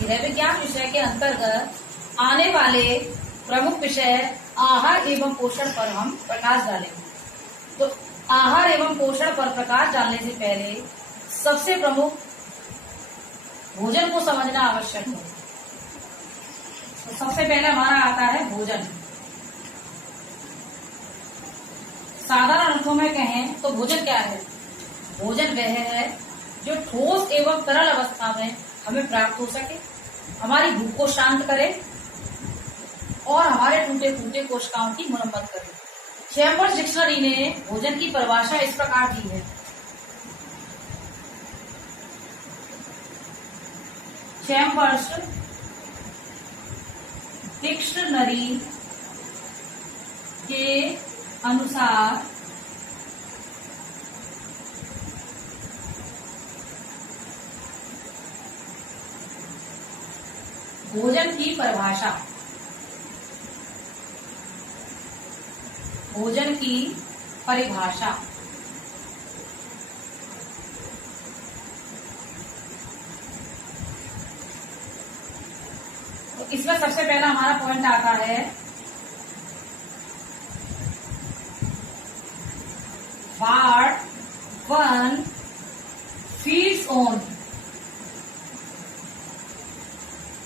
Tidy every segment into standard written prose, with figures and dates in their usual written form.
गृह विज्ञान विषय के अंतर्गत आने वाले प्रमुख विषय आहार एवं पोषण पर हम प्रकाश डालेंगे। तो आहार एवं पोषण पर प्रकाश डालने से पहले सबसे प्रमुख भोजन को समझना आवश्यक है। तो सबसे पहले हमारा आता है भोजन। साधारण अर्थों में कहें तो भोजन क्या है? भोजन वह है जो ठोस एवं तरल अवस्था में हमें प्राप्त हो सके, हमारी भूख को शांत करे और हमारे टूटे फूटे कोशिकाओं की मरम्मत करे। चैम्बर्स डिक्शनरी ने भोजन की परिभाषा इस प्रकार दी है। चैम्बर्स डिक्शनरी के अनुसार भोजन की परिभाषा, भोजन की परिभाषा तो इसमें सबसे पहला हमारा पॉइंट आता है what one feeds on,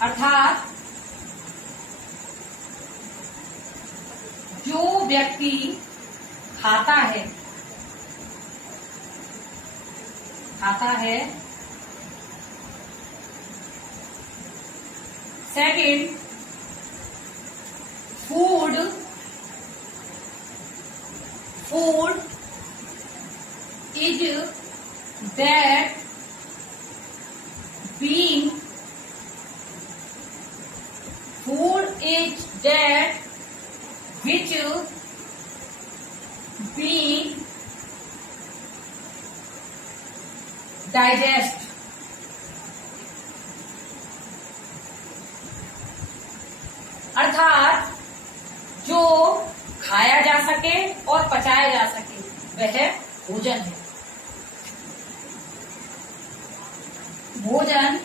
अर्थात जो व्यक्ति खाता है second, food is that being which being digest, अर्थात जो खाया जा सके और पचाया जा सके वह भोजन है। भोजन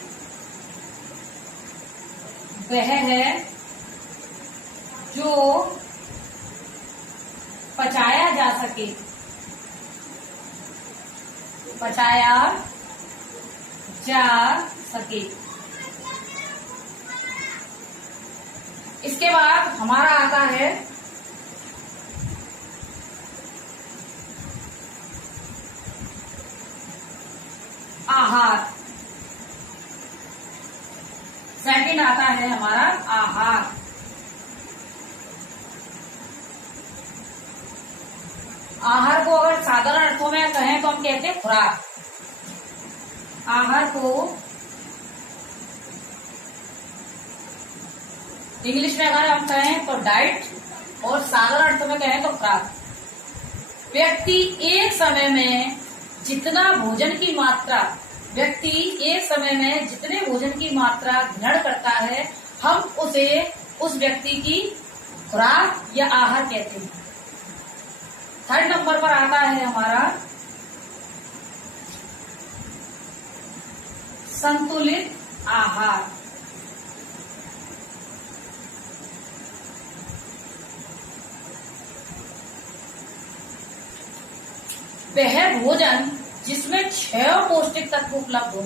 वह है जो पचाया जा सके, इसके बाद हमारा आता है आहार। सेकंड आता है हमारा आहार। आहार को अगर साधारण अर्थों में कहें तो हम कहते हैं खुराक। आहार को इंग्लिश में अगर हम कहें तो डाइट और साधारण अर्थों में कहें तो खुराक। व्यक्ति एक समय में जितने भोजन की मात्रा ग्रहण करता है हम उसे उस व्यक्ति की खुराक या आहार कहते हैं। थर्ड नंबर पर आता है हमारा संतुलित आहार। वह भोजन जिसमें 6 पौष्टिक तत्व उपलब्ध हो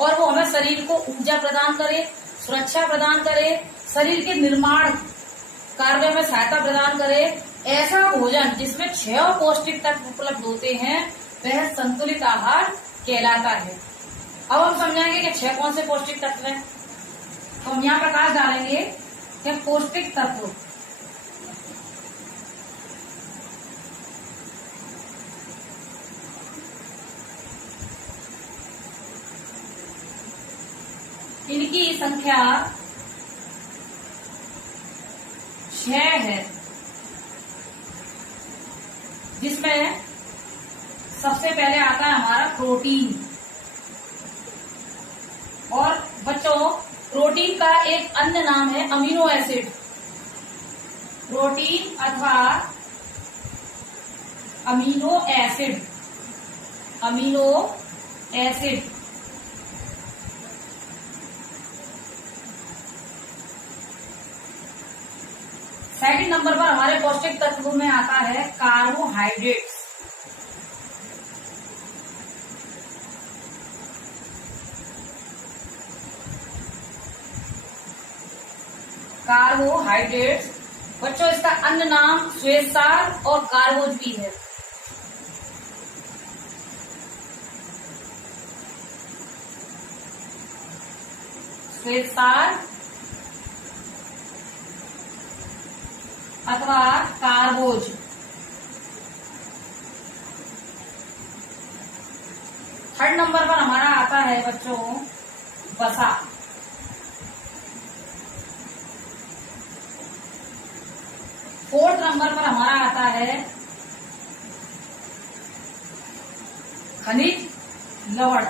और वो हमें शरीर को ऊर्जा प्रदान करे, सुरक्षा प्रदान करे, शरीर के निर्माण कार्य में सहायता प्रदान करे। ऐसा भोजन जिसमें 6 पौष्टिक तत्व उपलब्ध होते हैं वह संतुलित आहार कहलाता है। अब हम समझाएंगे कि 6 कौन से पौष्टिक तत्व हैं। तो हम यहाँ प्रकाश डालेंगे कि पौष्टिक तत्व इनकी संख्या 6 है, जिसमें सबसे पहले आता है हमारा प्रोटीन। और बच्चों प्रोटीन का एक अन्य नाम है अमीनो एसिड। प्रोटीन अथवा अमीनो एसिड सेकंड नंबर पर हमारे पौष्टिक तत्वों में आता है कार्बोहाइड्रेट्स। कार्बोहाइड्रेट्स बच्चों, इसका अन्य नाम श्वेतसार और कार्बोज भी है। श्वेतसार अथवा कार्बोज। थर्ड नंबर पर हमारा आता है बच्चों वसा। फोर्थ नंबर पर हमारा आता है खनिज लवण।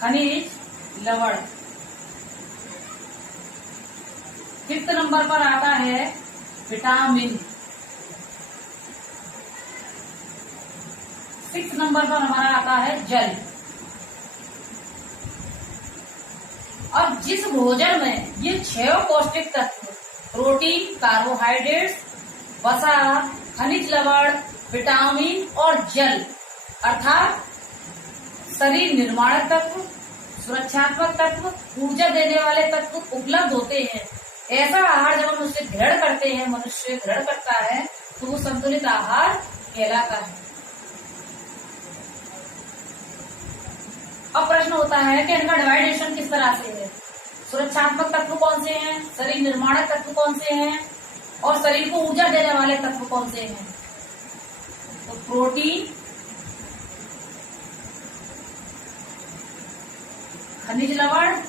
खनिज लवण। फिफ्थ नंबर पर आता है विटामिन। सिक्स नंबर पर हमारा आता है जल। अब जिस भोजन में ये 6 पौष्टिक तत्व प्रोटीन, कार्बोहाइड्रेट्स, वसा, खनिज लवण, विटामिन और जल अर्थात शरीर निर्माणक तत्व, सुरक्षात्मक तत्व, ऊर्जा देने वाले तत्व उपलब्ध होते हैं, ऐसा आहार जब हम उससे ग्रहण करते हैं, मनुष्य ग्रहण करता है तो वो संतुलित आहार कहलाता है। अब प्रश्न होता है कि इनका डिवाइडेशन किस तरह से है। सुरक्षात्मक तत्व कौन से हैं, शरीर निर्माणक तत्व कौन से हैं और शरीर को ऊर्जा देने वाले तत्व कौन से हैं। तो प्रोटीन, खनिज लवण,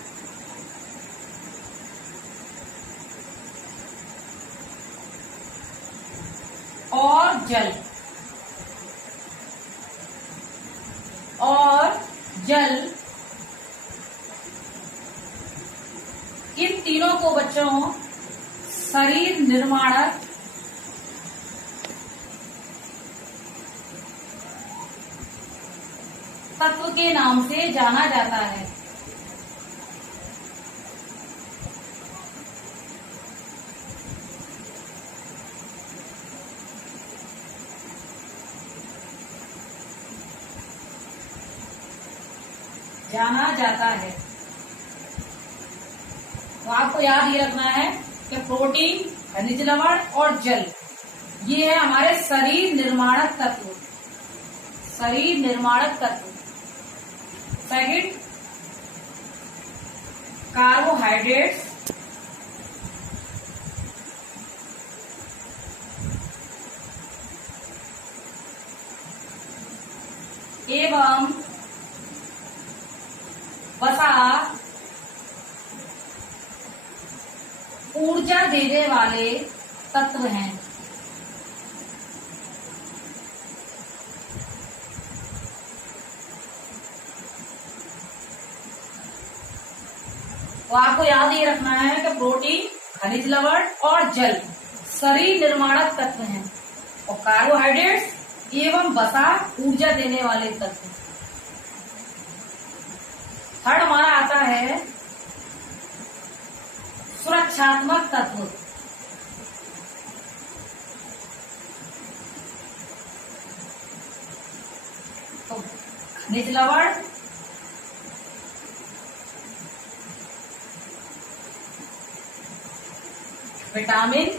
और जल। इन तीनों को बच्चों शरीर निर्माणक तत्व के नाम से जाना जाता है। तो आपको याद ये रखना है कि प्रोटीन, खनिज लवण और जल ये है हमारे शरीर निर्माणक तत्व। शरीर निर्माणक तत्व। सेकंड, कार्बोहाइड्रेट्स, एवं वसा ऊर्जा देने वाले तत्व हैं। तो आपको याद ये रखना है कि प्रोटीन, खनिज लवण और जल शरीर निर्माणक तत्व हैं और कार्बोहाइड्रेट्स एवं वसा ऊर्जा देने वाले तत्व। थर्ड हमारा आता है सुरक्षात्मक तत्व। तो खनिज लवण, विटामिन,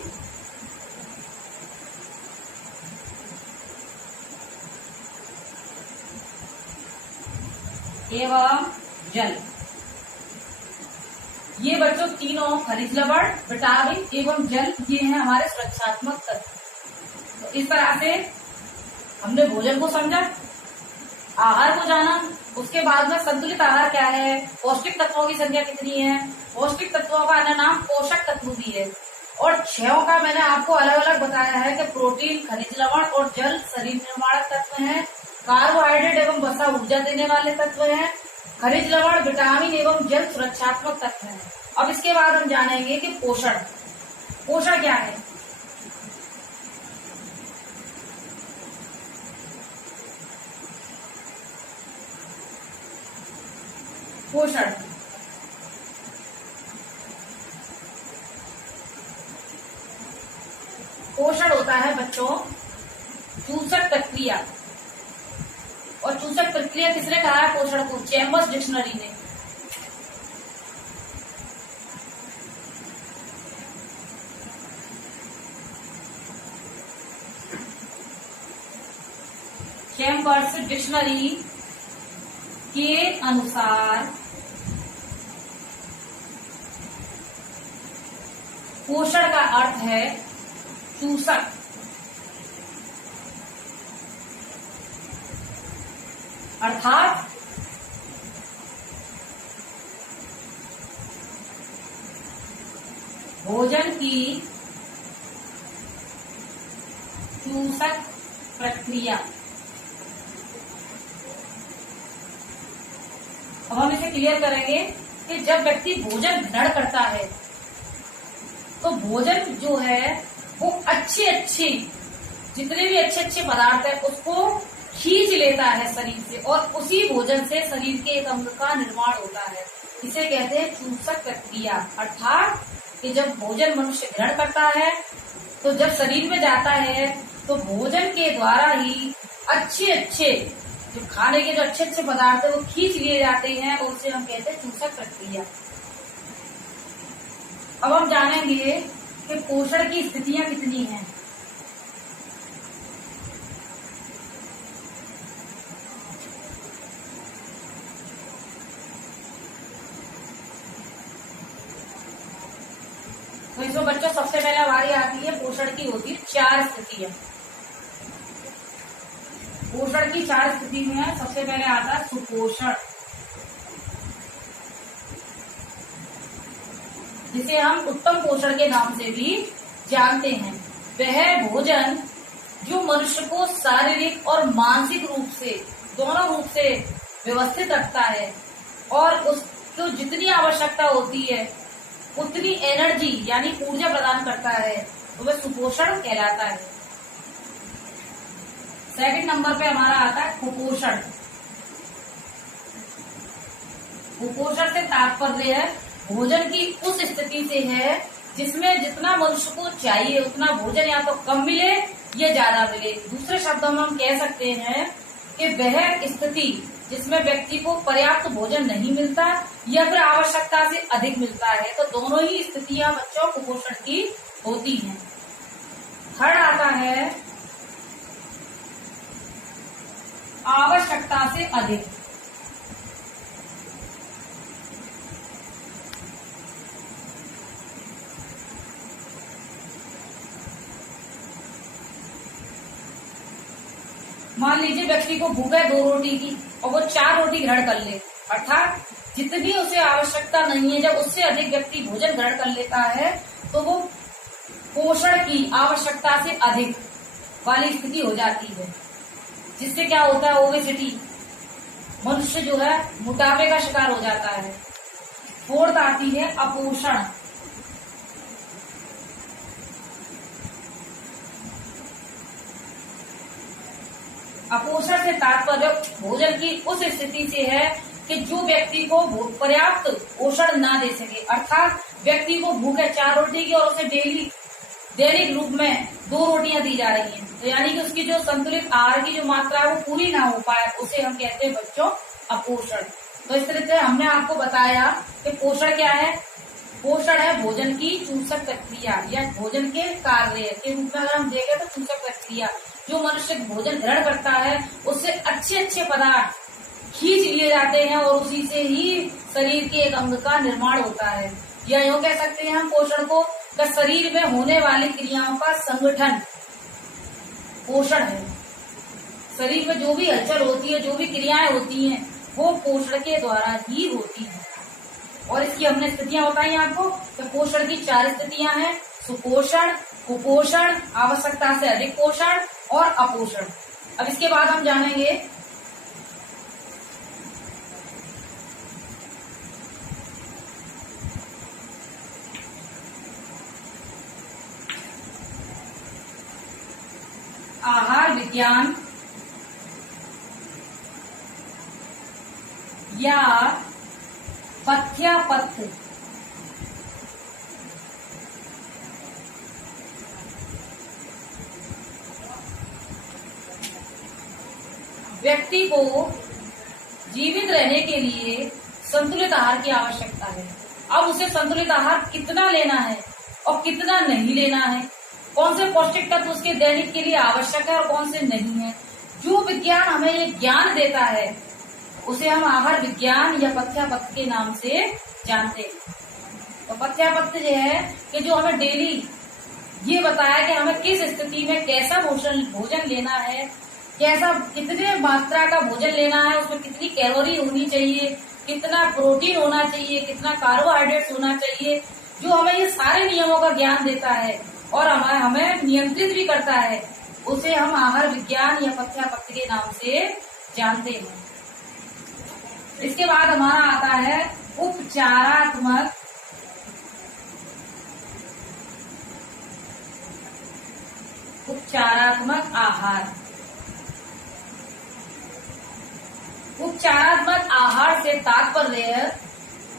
एवं जल। ये बच्चों तीनों खनिज लवण, विटामिन एवं जल ये हैं हमारे सुरक्षात्मक तत्व। तो इस तरह से हमने भोजन को समझा, आहार को जाना, उसके बाद में संतुलित आहार क्या है, पौष्टिक तत्वों की संख्या कितनी है, पौष्टिक तत्वों का अन्य नाम पोषक तत्व भी है, और 6 का मैंने आपको अलग अलग बताया है कि प्रोटीन, खनिज लवण और जल शरीर निर्माणक तत्व हैं, कार्बोहाइड्रेट एवं वसा ऊर्जा देने वाले तत्व हैं, खनिज लवण, विटामिन एवं जल सुरक्षात्मक तत्व हैं। अब इसके बाद हम जानेंगे कि पोषण। पोषण क्या है। पोषण, पोषण होता है बच्चों चूसक प्रक्रिया। और चूसक प्रक्रिया किसने कहा है पोषण को? चैम्बर्स डिक्शनरी ने। चैम्बर्स डिक्शनरी के अनुसार पोषण का अर्थ है चूसक, अर्थात भोजन की चूसक प्रक्रिया। अब हम इसे क्लियर करेंगे कि जब व्यक्ति भोजन ग्रहण करता है तो भोजन जो है वो अच्छे जितने भी अच्छे पदार्थ है उसको खींच लेता है शरीर से, और उसी भोजन से शरीर के एक अंग का निर्माण होता है। इसे कहते हैं चूसक प्रक्रिया। अर्थात कि जब भोजन मनुष्य ग्रहण करता है तो जब शरीर में जाता है तो भोजन के द्वारा ही अच्छे जो खाने के जो अच्छे पदार्थ है वो खींच लिए जाते हैं, और उसे हम कहते हैं चूसक प्रक्रिया। अब हम जानेंगे कि पोषण की स्थितियां कितनी हैं। तो इसमें बच्चों सबसे पहले हमारी आती है पोषण की होती है 4 स्थितियां। पोषण की 4 स्थिति में सबसे पहले आता है सुपोषण, जिसे हम उत्तम पोषण के नाम से भी जानते हैं। वह भोजन जो मनुष्य को शारीरिक और मानसिक रूप से, दोनों रूप से व्यवस्थित रखता है और उसको जितनी आवश्यकता होती है उतनी एनर्जी यानी ऊर्जा प्रदान करता है, तो वह सुपोषण कहलाता है। सेकंड नंबर पे हमारा आता है कुपोषण। कुपोषण से तात्पर्य है भोजन की उस स्थिति से है जिसमें जितना मनुष्य को चाहिए उतना भोजन या तो कम मिले या ज्यादा मिले। दूसरे शब्दों में हम कह सकते हैं कि वह स्थिति जिसमें व्यक्ति को पर्याप्त भोजन नहीं मिलता या फिर आवश्यकता से अधिक मिलता है, तो दोनों ही स्थितियां बच्चों कुपोषण की होती हैं। थर्ड आता है आवश्यकता से अधिक। मान लीजिए व्यक्ति को भूख है 2 रोटी की और वो 4 रोटी ग्रहण कर ले, अर्थात जितनी उसे आवश्यकता नहीं है, जब उससे अधिक व्यक्ति भोजन ग्रहण कर लेता है तो वो पोषण की आवश्यकता से अधिक वाली स्थिति हो जाती है, जिससे क्या होता है ओबेसिटी, मनुष्य जो है मोटापे का शिकार हो जाता है। फोर्थ आती है अपोषण। अपोषण से तात्पर्य भोजन की उस स्थिति से है कि जो व्यक्ति को पर्याप्त पोषण ना दे सके, अर्थात व्यक्ति को भूख है 4 रोटी की और उसे दैनिक रूप में 2 रोटियां दी जा रही हैं, तो यानी कि उसकी जो संतुलित आहार की जो मात्रा है वो पूरी ना हो पाए, उसे हम कहते हैं बच्चों अपोषण। तो इस तरह से हमने आपको बताया कि पोषण क्या है। पोषण है भोजन की चूसक प्रक्रिया या भोजन के कार्य के रूप में अगर हम देखें तो चूसक प्रक्रिया, जो मनुष्य भोजन ग्रहण करता है उससे अच्छे पदार्थ खींच लिए जाते हैं और उसी से ही शरीर के एक अंग का निर्माण होता है। या यूँ कह सकते हैं हम पोषण को कि शरीर में होने वाली क्रियाओं का संगठन पोषण है। शरीर में जो भी हलचल होती है, जो भी क्रियाएं होती हैं, वो पोषण के द्वारा ही होती है। और इसकी हमने स्थितियां बताई आपको कि पोषण की 4 स्थितियां हैं: सुपोषण, कुपोषण, आवश्यकता से अधिक पोषण और अपोषण। अब इसके बाद हम जानेंगे आहार विज्ञान या पथ्यापथ्य, व्यक्ति को जीवित रहने के लिए संतुलित आहार की आवश्यकता है। अब उसे संतुलित आहार कितना लेना है और कितना नहीं लेना है, कौन से पौष्टिक तत्व उसके दैनिक के लिए आवश्यक है और कौन से नहीं है, जो विज्ञान हमें ये ज्ञान देता है उसे हम आहार विज्ञान या पथ्यापथ्य के नाम से जानते हैं। तो पथ्यापथ्य ये है कि जो हमें डेली ये बताया कि हमें किस स्थिति में कैसा भोजन लेना है, कैसा कितने मात्रा का भोजन लेना है, उसमें कितनी कैलोरी होनी चाहिए, कितना प्रोटीन होना चाहिए, कितना कार्बोहाइड्रेट्स होना चाहिए, जो हमें ये सारे नियमों का ज्ञान देता है और हमें नियंत्रित भी करता है, उसे हम आहार विज्ञान या पथ्यापथ्य के नाम से जानते हैं। इसके बाद हमारा आता है उपचारात्मक आहार। उपचारात्मक आहार से तात्पर्य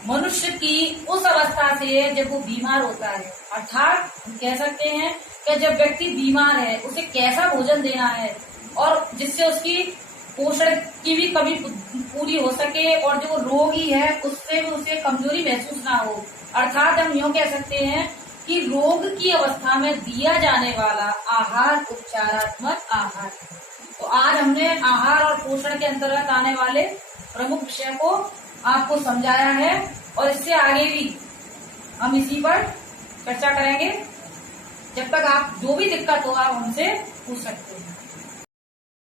मनुष्य की उस अवस्था से है जब वो बीमार होता है, अर्थात हम कह सकते हैं कि जब व्यक्ति बीमार है उसे कैसा भोजन देना है और जिससे उसकी पोषण की भी कमी पूरी हो सके और जो रोगी है उससे भी उसे कमजोरी महसूस ना हो। अर्थात हम यूँ कह सकते हैं कि रोग की अवस्था में दिया जाने वाला आहार उपचारात्मक आहार। तो आज हमने आहार और पोषण के अंतर्गत आने वाले प्रमुख विषय को आपको समझाया है और इससे आगे भी हम इसी पर चर्चा करेंगे। जब तक आप जो भी दिक्कत हो आप हमसे पूछ सकते हैं।